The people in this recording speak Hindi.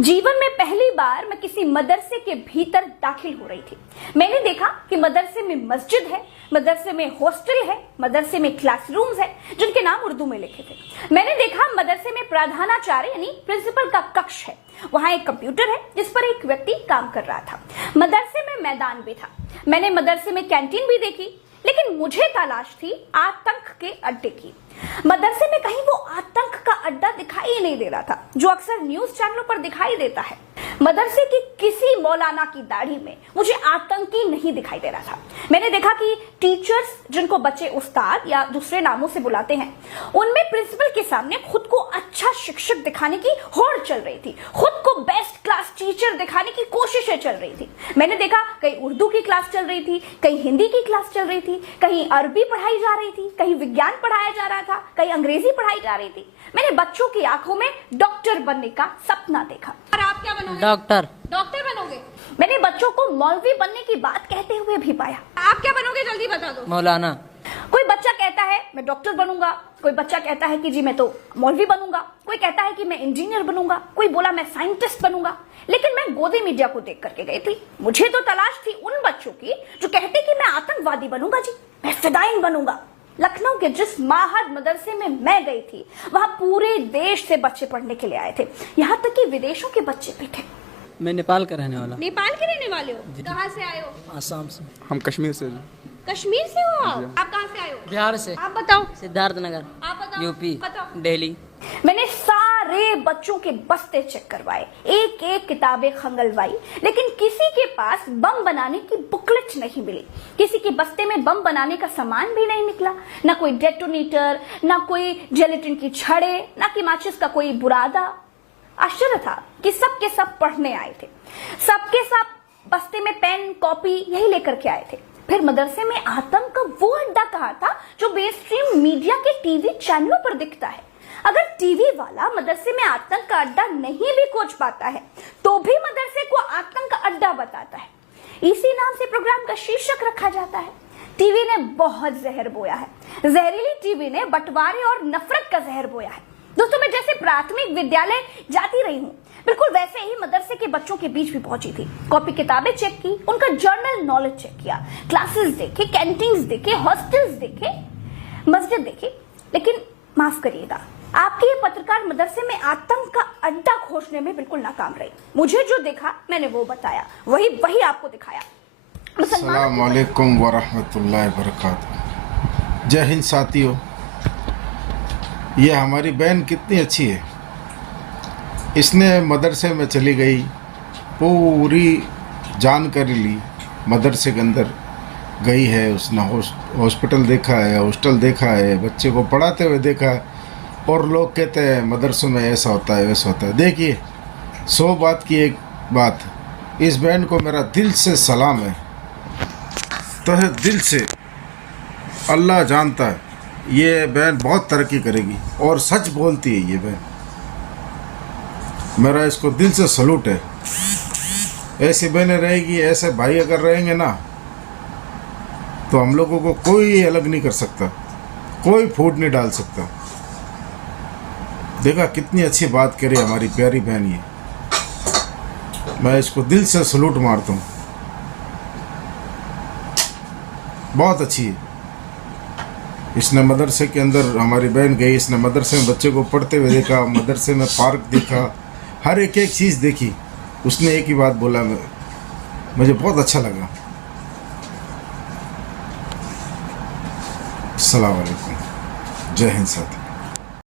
जीवन में पहली बार मैं किसी मदरसे के भीतर दाखिल हो रही थी। मैंने देखा कि मदरसे में मस्जिद है, मदरसे में हॉस्टल है, मदरसे में क्लासरूम्स है जिनके नाम उर्दू में लिखे थे। मैंने देखा मदरसे में प्रधानाचार्य यानी प्रिंसिपल का कक्ष है, वहां एक कंप्यूटर है जिस पर एक व्यक्ति काम कर रहा था। मदरसे में मैदान भी था। मैंने मदरसे में कैंटीन भी देखी, लेकिन मुझे तलाश थी आतंक के अड्डे की। मदरसे में कहीं वो आतंक का अड्डा दिखाई नहीं दे रहा था जो अक्सर न्यूज चैनलों पर दिखाई देता है। मदरसे की किसी मौलाना की दाढ़ी में मुझे आतंकी नहीं दिखाई दे रहा था। मैंने देखा कि टीचर्स, जिनको बच्चे उस्ताद या दूसरे नामों से बुलाते हैं, उनमें प्रिंसिपल के सामने खुद को अच्छा शिक्षक दिखाने की होड़ चल रही थी, खुद को बेस्ट क्लास टीचर दिखाने की कोशिशें चल रही थी। मैंने देखा कहीं उर्दू की क्लास चल रही थी, कहीं हिंदी की क्लास चल रही थी, कहीं अरबी पढ़ाई जा रही थी, कहीं विज्ञान पढ़ाया जा रहा था, कहीं अंग्रेजी पढ़ाई जा रही थी। मैंने बच्चों की आंखों में डॉक्टर बनने का सपना देखा। और आप क्या बनोगे? डॉक्टर। डॉक्टर बनोगे? मैंने बच्चों को मौलवी बनने की बात कहते हुए भी पाया। आप क्या बनोगे जल्दी बता दो। मौलाना। कोई बच्चा कहता है मैं डॉक्टर बनूंगा, कोई बच्चा कहता है कि जी मैं तो मौलवी बनूंगा, कोई कहता है कि मैं इंजीनियर बनूंगा, कोई बोला मैं साइंटिस्ट बनूंगा। लेकिन मैं गोदी मीडिया को देख करके गई थी। मुझे तो तलाश थी उन बच्चों की जो कहते कि मैं आतंकवादी बनूंगा, जी मैं फिदाइन बनूंगा। लखनऊ के जिस माहद मदरसे में मैं गई थी, वहां पूरे देश से बच्चे पढ़ने के लिए आए थे, यहाँ तक कि विदेशों के बच्चे भी थे। मैं नेपाल का रहने वाला। नेपाल के रहने वाले हो? कहाँ से आए हो? आसाम से। हम कश्मीर से। कश्मीर से हो आप कहाँ से आए हो? बिहार से। आप बताओ। सिद्धार्थनगर। आप बताओ। यूपी। बताओ। दिल्ली। मैंने सारे बच्चों के बस्ते चेक करवाए, एक एक किताबें खंगलवाई, लेकिन किसी के पास बम बनाने की बुकलेट नहीं मिली। किसी के बस्ते में बम बनाने का सामान भी नहीं निकला, ना कोई डेटोनेटर, ना कोई जेलेटिन की छड़े, ना कि माचिस का कोई बुरादा। आश्चर्य था कि सब के सब पढ़ने आए थे, सबके सब बस्ते में पेन कॉपी यही लेकर के आए थे। फिर मदरसे में आतंक का वो अड्डा कहाँ था जो बेस्ट्रीम मीडिया के टीवी चैनलों पर दिखता है? अगर टीवी वाला मदरसे में आतंक का अड्डा नहीं भी खोज पाता है तो भी मदरसे को आतंक का अड्डा बताता है। इसी नाम से प्रोग्राम का शीर्षक रखा जाता है। टीवी ने बहुत जहर बोया है। जहरीली टीवी ने बंटवारे और नफरत का जहर बोया है। दोस्तों, मैं जैसे प्राथमिक विद्यालय जाती रही हूँ, बिल्कुल वैसे ही मदरसे के बच्चों के बीच भी पहुंची थी। कॉपी किताबें चेक की, उनका जर्नल नॉलेज चेक किया, क्लासेस देखे, कैंटीन्स देखे, हॉस्टल्स देखे, मस्जिद देखी। लेकिन माफ करिएगा, आपकी ये पत्रकार मदरसे में आतंक का अड्डा खोजने में बिल्कुल नाकाम रही। मुझे जो देखा मैंने वो बताया, वही आपको दिखाया। अस्सलाम वालेकुम वरहमतुल्लाहि वबरकातुहू। जय हिंद साथियों, ये हमारी बहन कितनी अच्छी है। इसने मदरसे में चली गई, पूरी जानकारी ली, मदरसे के अंदर गई है, उसने हॉस्पिटल देखा है, हॉस्टल देखा है, बच्चे को पढ़ाते हुए देखा है। और लोग कहते हैं मदरसों में ऐसा होता है वैसा होता है। देखिए, 100 बात की एक बात, इस बहन को मेरा दिल से सलाम है, तहे दिल से। अल्लाह जानता है ये बहन बहुत तरक्की करेगी और सच बोलती है ये बहन। मेरा इसको दिल से सलूट है। ऐसी बहनें रहेगी, ऐसे भाई अगर रहेंगे ना, तो हम लोगों को कोई अलग नहीं कर सकता, कोई फूट नहीं डाल सकता। देखा कितनी अच्छी बात करी हमारी प्यारी बहन ये। मैं इसको दिल से सलूट मारता हूँ, बहुत अच्छी है। इसने मदरसे के अंदर, हमारी बहन गई, इसने मदरसे में बच्चे को पढ़ते हुए देखा, मदरसे में पार्क देखा, हर एक चीज़ देखी। उसने एक ही बात बोला, मुझे बहुत अच्छा लगा। अस्सलाम वालेकुम, जय हिंद साथी।